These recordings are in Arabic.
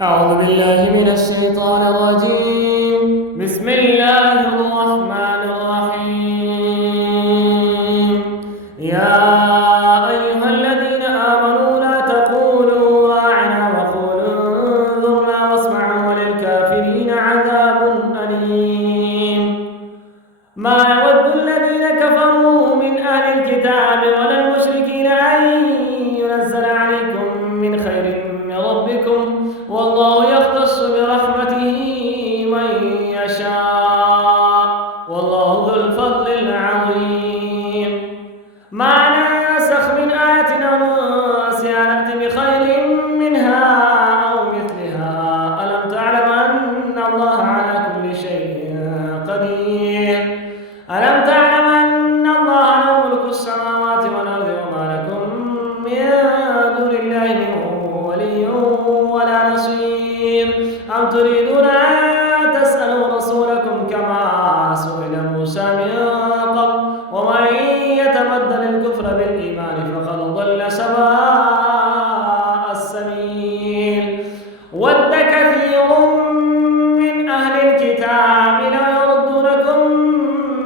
أعوذ بالله من الشيطان الرجيم. بسم الله الرحمن الرحيم. يا أيها الذين آمنوا لا تقولوا راعنا وقولوا انظرنا واسمعوا وللكافرين عذاب أليم. ما يود الذين كفروا من أهل الكتاب ولا المشركين أن ينزل عليكم من خير من ربكم، والله يختص برحمته من يشاء، والله ذو الفضل العظيم. ما ننسخ من آية أو ننسها نأتي بخير منها أو مثلها. ألم تعلم أن الله على كل شيء قدير؟ ألم تعلم أن الله له ملك السماوات والأرض وما لكم من دون الله من ولي ولا نصير؟ أم تريدون أن تسألوا رسولكم كما سئل موسى من قبل؟ ومن يتبدل الكفر بالإيمان فقد ضل سواء السبيل. ود كثير من أهل الكتاب لو يردونكم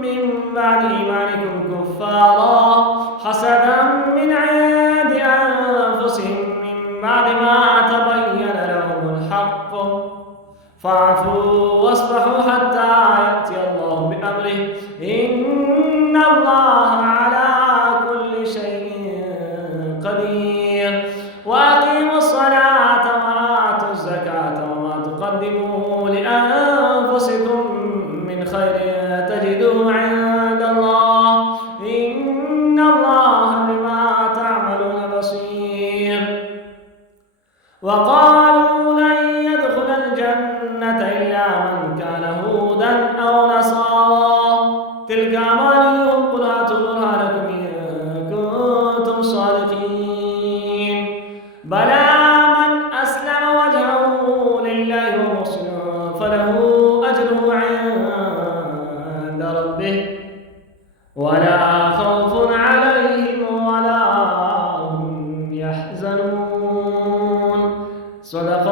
من بعد إيمانكم كفارا حسدا من عند أنفسهم من بعد ما تبين لهم الحق، فاعفوا واصفحوا حتى يأتي الله بأمره، إن الله على كل شيء قدير. وأقيموا الصلاة وآتوا الزكاة وما تقدموا لأنفسكم من خير تجدوه عند الله، إن الله بما تعملون بصير. وقالوا لن يدخل الجنة إلا من كان هودا أو نصارى، تلك أمانيهم قل هاتوا برهانكم إن كنتم صادقين. بلى من أسلم وجهه لله ومحسن فله أجره عند ربه ولا خوف عليهم ولا هم يحزنون. صدق